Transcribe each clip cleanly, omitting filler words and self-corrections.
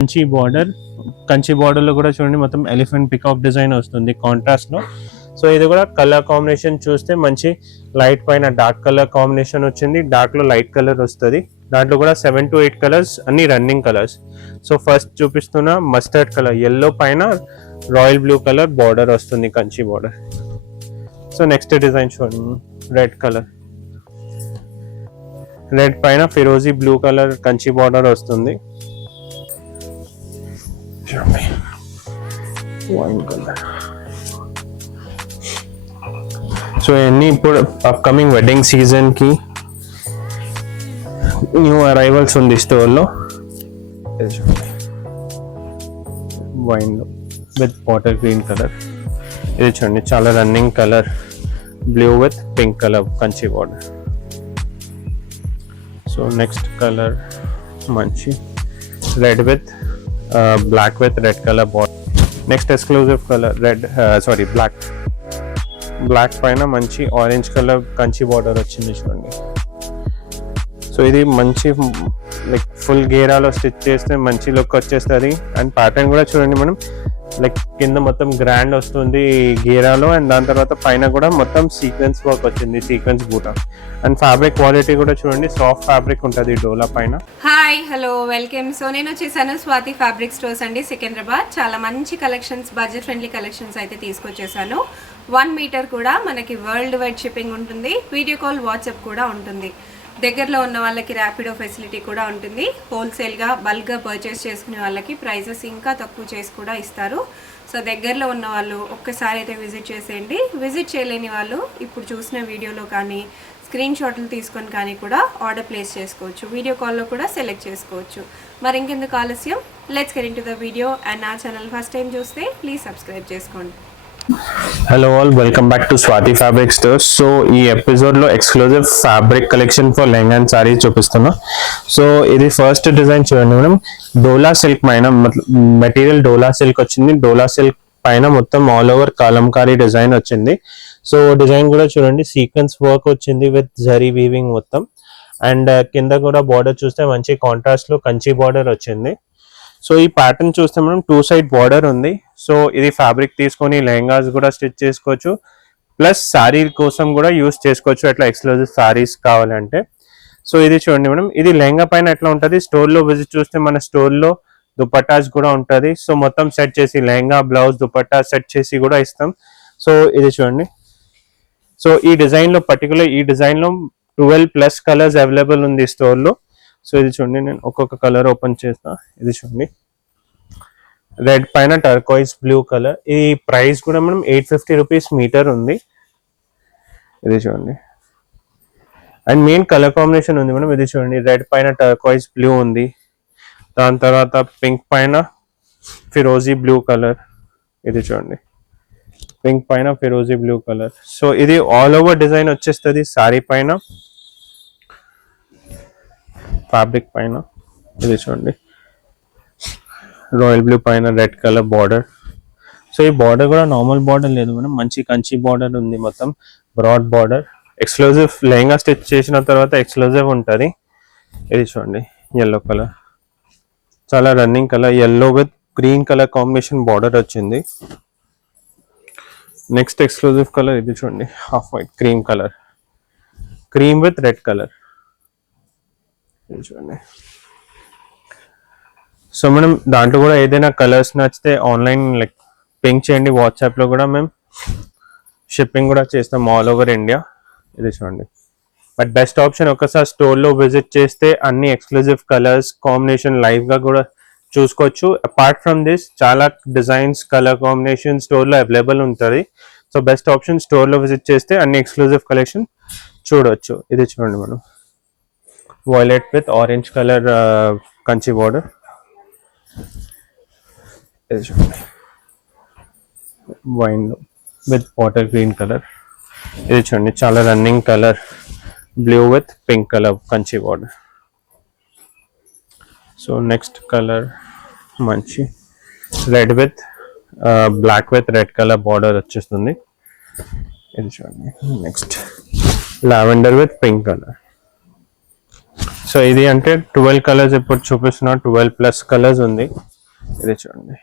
Kanchi border లో కూడా చూడండి మొత్తం ఎలిఫెంట్ పికాక్ డిజైన్ వస్తుంది కాంట్రాస్ట్ లో. సో ఇది కూడా కలర్ కాంబినేషన్ చూస్తే మంచి లైట్ పైన డార్క్ కలర్ కాంబినేషన్ వచ్చింది, డార్క్ లో లైట్ కలర్ వస్తుంది. దాంట్లో కూడా 7 to 8 కలర్స్ అన్ని రన్నింగ్ కలర్స్. సో ఫస్ట్ చూపిస్తున్న మస్టర్డ్ కలర్, ఎల్లో పైన రాయల్ బ్లూ కలర్ బార్డర్ వస్తుంది Kanchi border. So next design చూడండి, రెడ్ కలర్, రెడ్ పైన ఫిరోజీ బ్లూ కలర్ కంచి బార్డర్ వస్తుంది. Wine colour. సో ఇవన్నీ ఇప్పుడు అప్కమింగ్ వెడ్డింగ్ సీజన్ కి న్యూ అరైవల్స్ ఉంది స్టోర్ లో. Wine with water green colour, ఇది చూడండి చాలా running colour, blue with pink colour Kanchi border. So next colour మంచి red with black with red colour border. Next exclusive colour red black పైన మంచి orange colour Kanchi border వచ్చింది చూడండి. So ఇది మంచి లైక్ ఫుల్ గేరాలో స్టిచ్ చేస్తే మంచి లుక్ వచ్చేస్తుంది. అండ్ ప్యాటర్న్ కూడా చూడండి మనం లైక్ కింద మొత్తం గ్రాండ్ వస్తుంది గేరాలో, అండ్ దాని తర్వాత పైన కూడా మొత్తం సీక్వెన్స్ వర్క్ వచ్చింది, సీక్వెన్స్ బూట. అండ్ ఫ్యాబ్రిక్ క్వాలిటీ కూడా చూడండి సాఫ్ట్ ఫ్యాబ్రిక్ ఉంటుంది డోలా పైన. Hi hello welcome. సో నేను వచ్చేసాను స్వాతి ఫ్యాబ్రిక్ స్టోర్స్ అండి, సికింద్రాబాద్. చాలా మంచి కలెక్షన్స్, బడ్జెట్ ఫ్రెండ్లీ కలెక్షన్స్ అయితే తీసుకొచ్చేసాను. 1 మీటర్ కూడా మనకి వరల్డ్ వైడ్ షిప్పింగ్ ఉంటుంది, వీడియో కాల్ వాట్సాప్ కూడా ఉంటుంది. దగ్గరలో ఉన్న వాళ్ళకి ర్యాపిడో ఫెసిలిటీ కూడా ఉంటుంది. హోల్సేల్గా బల్క్గా పర్చేస్ చేసుకునే వాళ్ళకి ప్రైజెస్ ఇంకా తక్కువ చేసి కూడా ఇస్తారు. సో దగ్గరలో ఉన్న వాళ్ళు ఒక్కసారి అయితే విజిట్ చేసేయండి. విజిట్ చేయలేని వాళ్ళు ఇప్పుడు చూసిన వీడియోలో కానీ స్క్రీన్ షాట్లు తీసుకొని కానీ కూడా ఆర్డర్ ప్లేస్ చేసుకోవచ్చు, వీడియో కాల్లో కూడా సెలెక్ట్ చేసుకోవచ్చు. మరి ఇంకెందుకు ఆలస్యం, let's get into the video. And నా ఛానల్ ఫస్ట్ టైం చూస్తే ప్లీజ్ సబ్స్క్రైబ్ చేసుకోండి. Hello all, welcome back to Swathi fabric stores. So ఈ ఎపిసోడ్ లో exclusive fabric collection for lehenga and sorry చూపిస్తున్నా. సో ఇది ఫస్ట్ డిజైన్ చూడండి మనం, డోలా సిల్క్ పైన మెటీరియల్ డోలా సిల్క్ వచ్చింది. డోలా సిల్క్ పైన మొత్తం ఆల్ ఓవర్ కలంకారీ డిజైన్ వచ్చింది. సో డిజైన్ కూడా చూడండి సీక్వెన్స్ వర్క్ వచ్చింది విత్ జరీ వీవింగ్ మొత్తం. అండ్ కింద కూడా బార్డర్ చూస్తే మంచి కాంట్రాస్ట్ లో కంచి బార్డర్ వచ్చింది. సో ఈ ప్యాటర్న్ చూస్తే మనం 2 సైడ్ బార్డర్ ఉంది. సో ఇది ఫ్యాబ్రిక్ తీసుకొని లెహంగాస్ కూడా స్టిచ్ చేసుకోవచ్చు, ప్లస్ శారీ కోసం కూడా యూస్ చేసుకోవచ్చు ఎట్లా ఎక్స్క్లూజివ్ శారీస్ కావాలంటే. సో ఇది చూడండి మనం, ఇది లెహంగా పైన ఎట్లా ఉంటుంది, స్టోర్ లో విజిట్ చూస్తే మన స్టోర్ లో దుపట్టాస్ కూడా ఉంటుంది. సో మొత్తం సెట్ చేసి లెహంగా బ్లౌజ్ దుపట్టా సెట్ చేసి కూడా ఇస్తాం. సో ఇది చూడండి, సో ఈ డిజైన్ లో పర్టికులర్ ఈ డిజైన్ లో 12+ కలర్స్ అవైలబుల్ ఉంది స్టోర్ లో. సో ఇది చూడండి, నేను ఒక్కొక్క కలర్ ఓపెన్ చేస్తా. ఇది చూడండి రెడ్ పైన టర్కోయిస్ బ్లూ కలర్. ఈ ప్రైస్ కూడా మనం 850 రూపీస్ మీటర్ ఉంది. ఇది చూడండి, అండ్ మెయిన్ కలర్ కాంబినేషన్ ఉంది మనం. ఇది చూడండి రెడ్ పైన టర్కోయిస్ బ్లూ ఉంది, దాని తర్వాత పింక్ పైన ఫిరోజీ బ్లూ కలర్. ఇది చూడండి పింక్ పైన ఫిరోజీ బ్లూ కలర్. సో ఇది ఆల్ ఓవర్ డిజైన్ వచ్చేస్తుంది సారీ పైన, ఫ్యాబ్రిక్ పైన. ఇది చూడండి రాయల్ బ్లూ పైన రెడ్ కలర్ బార్డర్. సో ఈ బార్డర్ కూడా నార్మల్ బార్డర్ లేదు మనం, మంచి కంచి బార్డర్ ఉంది, మొత్తం broad border. Exclusive lehenga stitch చేసిన తర్వాత ఎక్స్క్లూజివ్ ఉంటుంది. ఇది చూడండి ఎల్లో కలర్, చాలా running colour, yellow with green colour combination border వచ్చింది. నెక్స్ట్ ఎక్స్క్లూజివ్ కలర్ ఇది చూడండి, half white cream colour, cream with red colour. చూడండి. సో మనం దాంట్లో కూడా ఏదైనా కలర్స్ నచ్చితే ఆన్లైన్ లైక్ పింక్ చేయండి, వాట్సాప్ లో కూడా మేము షిప్పింగ్ కూడా చేస్తాం ఆల్ ఓవర్ ఇండియా. ఇది చూడండి, బట్ బెస్ట్ ఆప్షన్ ఒకసారి స్టోర్ లో విజిట్ చేస్తే అన్ని ఎక్స్క్లూజివ్ కలర్స్ కాంబినేషన్ లైవ్ గా కూడా చూసుకోవచ్చు. అపార్ట్ ఫ్రమ్ దిస్ చాలా డిజైన్స్ కలర్ కాంబినేషన్ స్టోర్ లో అవైలబుల్ ఉంటుంది. సో బెస్ట్ ఆప్షన్ స్టోర్ లో విజిట్ చేస్తే అన్ని ఎక్స్క్లూజివ్ కలెక్షన్ చూడవచ్చు. ఇది చూడండి మనం violet with orange colour Kanchi border. Wine with water green colour. ఇది చూడండి చాలా running colour, blue with pink colour Kanchi border. So next colour మంచి red with black with red colour border వచ్చేస్తుంది. ఇది చూడండి next lavender with pink colour. So ఇది అంటే 12 colours ఇప్పుడు చూపిస్తున్నా, 12+ కలర్స్ ఉంది. ఇది చూడండి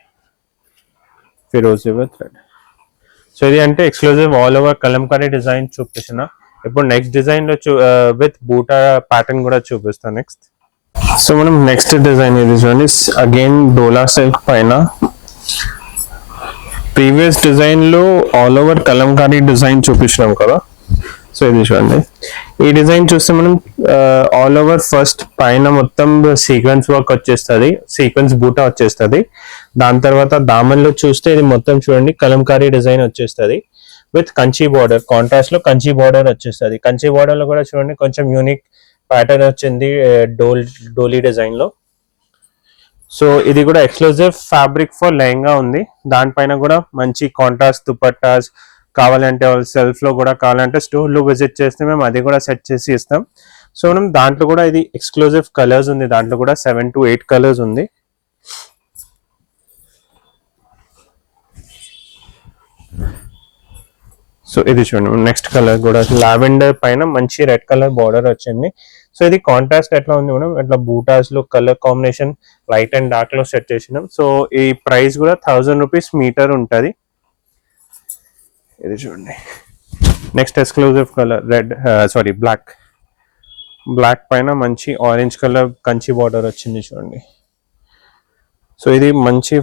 ఫిరోజీ విత్ రెడ్. సో ఇది అంటే exclusive all over Kalamkari design చూపించిన. ఇప్పుడు నెక్స్ట్ డిజైన్ లో విత్ బూటా ప్యాటర్న్ కూడా చూపిస్తాను నెక్స్ట్. సో మనం నెక్స్ట్ డిజైన్ ఇది చూడండి, అగైన్ డోలా సిల్క్ పైన. ప్రీవియస్ డిజైన్ లో ఆల్ ఓవర్ కలంకారీ డిజైన్ చూపించినాం కదా, సో ఇది చూడండి. ఈ డిజైన్ చూస్తే మనం ఆల్ ఓవర్ ఫస్ట్ పైన మొత్తం సీక్వెన్స్ వర్క్ వచ్చేస్తుంది, సీక్వెన్స్ బూటా వచ్చేస్తుంది. దాని తర్వాత దామన్లో చూస్తే ఇది మొత్తం చూడండి కలంకారీ డిజైన్ వచ్చేస్తుంది విత్ కంచి బార్డర్, కాంట్రాస్ట్ లో కంచి బార్డర్ వచ్చేస్తుంది. కంచి బార్డర్ లో కూడా చూడండి కొంచెం యూనిక్ ప్యాటర్న్ వచ్చింది డోలీ డిజైన్ లో. సో ఇది కూడా ఎక్స్క్లూజివ్ ఫ్యాబ్రిక్ ఫర్ లెహంగా ఉంది. దానిపైన కూడా మంచి కాంట్రాస్ట్ దుపట్టాస్ కావాలంటే సెల్ఫ్ లో కూడా కావాలంటే స్టోర్ లో విజిట్ చేస్తే మేము అది కూడా సెట్ చేసి ఇస్తాం. సో మనం దాంట్లో కూడా ఇది ఎక్స్క్లూజివ్ కలర్స్ ఉంది, దాంట్లో కూడా 7 to 8 కలర్స్ ఉంది. సో ఇది చూడండి నెక్స్ట్ కలర్ కూడా లావెండర్ పైన మంచి రెడ్ కలర్ బార్డర్ వచ్చింది. సో ఇది కాంట్రాస్ట్ ఎట్లా ఉంది మనం ఇట్లా బూటాస్ లో colour combination light and dark లో సెట్ చేసినాం. సో ఈ ప్రైస్ కూడా 1000 రూపీస్ మీటర్ ఉంటుంది. ఇది చూడండి next exclusive colour red black పైన మంచి ఆరెంజ్ కలర్ కంచి బార్డర్ వచ్చింది చూడండి. సో ఇది మంచి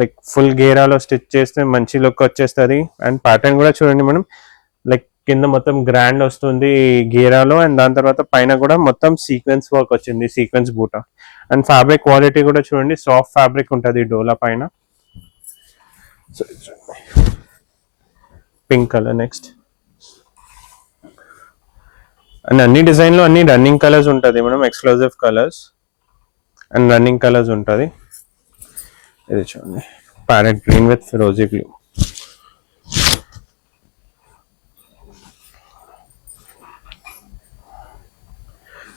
లైక్ ఫుల్ గేరాలో స్టిచ్ చేస్తే మంచి లుక్ వచ్చేస్తుంది. అండ్ ప్యాటర్న్ కూడా చూడండి మనం లైక్ కింద మొత్తం గ్రాండ్ వస్తుంది గేరాలో, అండ్ దాని తర్వాత పైన కూడా మొత్తం సీక్వెన్స్ వర్క్ వచ్చింది, సీక్వెన్స్ బూటా. అండ్ ఫ్యాబ్రిక్ క్వాలిటీ కూడా చూడండి సాఫ్ట్ ఫ్యాబ్రిక్ ఉంటుంది డోలా పైన. So pink colour next. And అన్ని డిజైన్ లో అన్ని రన్నింగ్ కలర్స్ ఉంటుంది మనం, exclusive colours and running colours ఉంటుంది. ఇది చూడండి ప్యారెట్ గ్రీన్ విత్ ఫిరోజీ బ్లూ.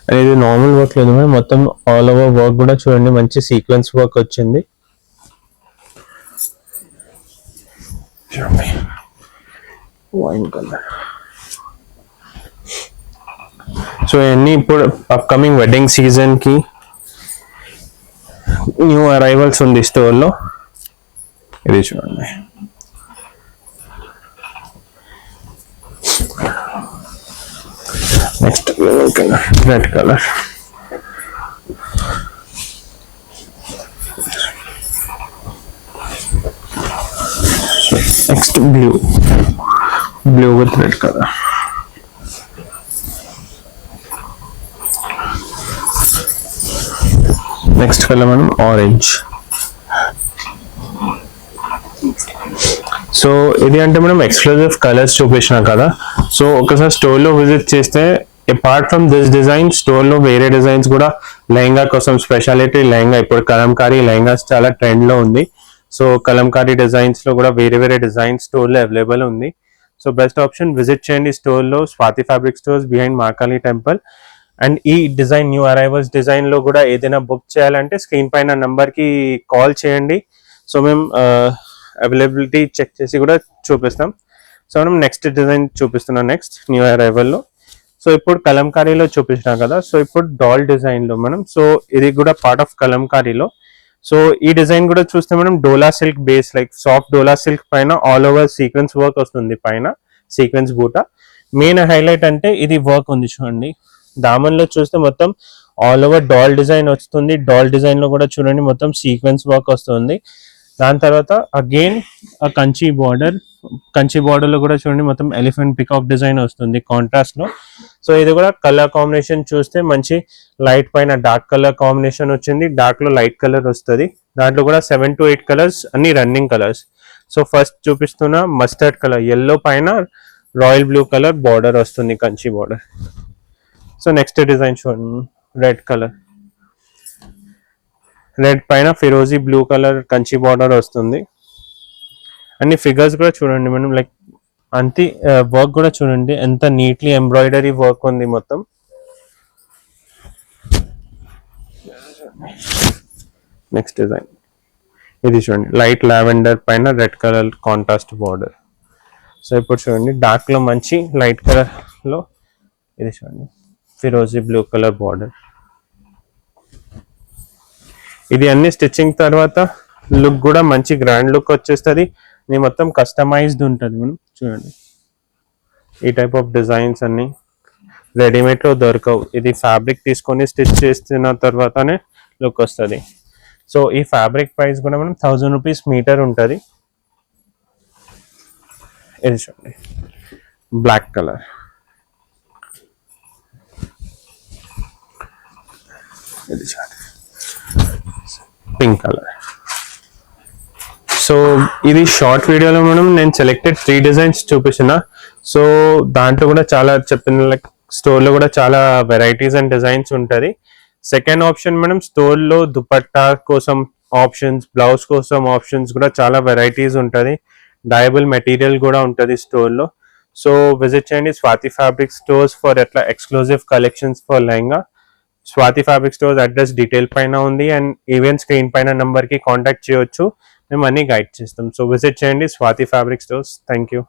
అండ్ ఇది నార్మల్ వర్క్ లేదు మొత్తం ఆల్ ఓవర్ వర్క్ కూడా చూడండి మంచి సీక్వెన్స్ వర్క్ వచ్చింది. Wine colour. సో ఇవన్నీ ఇప్పుడు అప్కమింగ్ వెడ్డింగ్ సీజన్ కి న్యూ అరైవల్స్ ఉంది స్టోర్ లో. ఇది చూడండి next colour red colour. Next blue with red colour. Next colour మనం ఆరెంజ్. సో ఇది అంటే మనం ఎక్స్క్లూజివ్ కలర్స్ చూపించిన కదా. సో ఒకసారి స్టోర్ లో విజిట్ చేస్తే apart from this design store లో వేరే డిజైన్స్ కూడా లెహంగా కోసం స్పెషాలిటీ లెహంగా, ఇప్పుడు కలంకారీ లెహంగాస్ చాలా ట్రెండ్ లో ఉంది. సో కలంకారీ డిజైన్స్ లో కూడా వేరే వేరే డిజైన్ స్టోర్ లో అవైలబుల్ ఉంది. సో బెస్ట్ ఆప్షన్ విజిట్ చేయండి స్టోర్ లో, Swathi fabric stores behind Mahakali temple. And ఈ డిజైన్ న్యూ అరైవల్స్ డిజైన్ లో కూడా ఏదైనా బుక్ చేయాలంటే స్క్రీన్ పైన నంబర్ కి కాల్ చేయండి. సో మేము అవైలబిలిటీ చెక్ చేసి కూడా చూపిస్తాం. సో మనం నెక్స్ట్ డిజైన్ చూపిస్తున్నాం నెక్స్ట్ న్యూ అరైవల్ లో. సో ఇప్పుడు కలంకారీలో చూపించినాం కదా, సో ఇప్పుడు డాల్ డిజైన్ లో మనం, సో ఇది కూడా పార్ట్ ఆఫ్ కలంకారీలో. సో ఈ డిజైన్ కూడా చూస్తే మనం డోలా సిల్క్ బేస్ లైక్ సాఫ్ట్ డోలా సిల్క్ పైన ఆల్ ఓవర్ సీక్వెన్స్ వర్క్ వస్తుంది, పైన సీక్వెన్స్ బూటా. మెయిన్ హైలైట్ అంటే ఇది వర్క్ ఉంది చూడండి. దామన్ లో చూస్తే మొత్తం ఆల్ ఓవర్ డాల్ డిజైన్ వస్తుంది. డాల్ డిజైన్ లో కూడా చూడండి మొత్తం సీక్వెన్స్ వర్క్ వస్తుంది. దాని తర్వాత అగైన్ కంచి బార్డర్ లో కూడా చూడండి మొత్తం ఎలిఫెంట్ పికాక్ డిజైన్ వస్తుంది కాంట్రాస్ట్ లో. సో ఇది కూడా కలర్ కాంబినేషన్ చూస్తే మంచి లైట్ పైన డార్క్ కలర్ కాంబినేషన్ వచ్చింది, డార్క్ లో లైట్ కలర్ వస్తుంది. దాంట్లో కూడా 7 to 8 కలర్స్ అన్ని రన్నింగ్ కలర్స్. సో ఫస్ట్ చూపిస్తున్న మస్టర్డ్ కలర్, ఎల్లో పైన రాయల్ బ్లూ కలర్ బార్డర్ వస్తుంది, Kanchi border. So next design చూడండి రెడ్ కలర్, రెడ్ పైన ఫిరోజీ బ్లూ కలర్ కంచి బార్డర్ వస్తుంది. అన్ని ఫిగర్స్ కూడా చూడండి మనం లైక్ అంతే వర్క్ కూడా చూడండి ఎంత నీట్లీ ఎంబ్రాయిడరీ వర్క్ ఉంది మొత్తం. నెక్స్ట్ డిజైన్ ఇది చూడండి లైట్ లావెండర్ పైన red colour contrast border. So ఇప్పుడు చూడండి డార్క్ లో మంచి లైట్ కలర్ లో ఇది చూడండి ఫిరోజీ బ్లూ కలర్ బార్డర్. ఇది అన్ని స్టిచ్చింగ్ తర్వాత లుక్ కూడా మంచి గ్రాండ్ లుక్ వచ్చేస్తుంది. ఇది మొత్తం కస్టమైజ్డ్ ఉంటుంది మనం చూడండి. ఈ టైప్ ఆఫ్ డిజైన్స్ అన్ని రెడీమేడ్లో దొరకవు. ఇది ఫ్యాబ్రిక్ తీసుకొని స్టిచ్ చేస్తున్న తర్వాతనే లుక్ వస్తుంది. సో ఈ ఫ్యాబ్రిక్ ప్రైస్ కూడా మనం 1000 రూపీస్ మీటర్ ఉంటుంది. ఇది చూడండి బ్లాక్ కలర్, ఇది చూడండి పింక్ కలర్. సో ఇది షార్ట్ వీడియోలో మనం నేను సెలెక్టెడ్ 3 డిజైన్స్ చూపిస్తున్నా. సో దాంట్లో కూడా చాలా చెప్పిన లైక్ స్టోర్లో కూడా చాలా వెరైటీస్ అండ్ డిజైన్స్ ఉంటుంది. సెకండ్ ఆప్షన్ మనం స్టోర్లో దుపట్టా కోసం ఆప్షన్స్, బ్లౌజ్ కోసం ఆప్షన్స్ కూడా చాలా వెరైటీస్ ఉంటుంది. డయబుల్ మెటీరియల్ కూడా ఉంటుంది స్టోర్లో. సో విజిట్ చేయండి స్వాతి ఫ్యాబ్రిక్ స్టోర్స్ ఫర్ ఎట్లా exclusive collections for lehenga. Swathi fabric stores address detail పైన ఉంది అండ్ ఈవెన్ స్క్రీన్ పైన నెంబర్కి కాంటాక్ట్ చేయొచ్చు. మేము అన్ని గైడ్ చేస్తాం. సో విజిట్ చేయండి Swathi fabric stores. Thank you.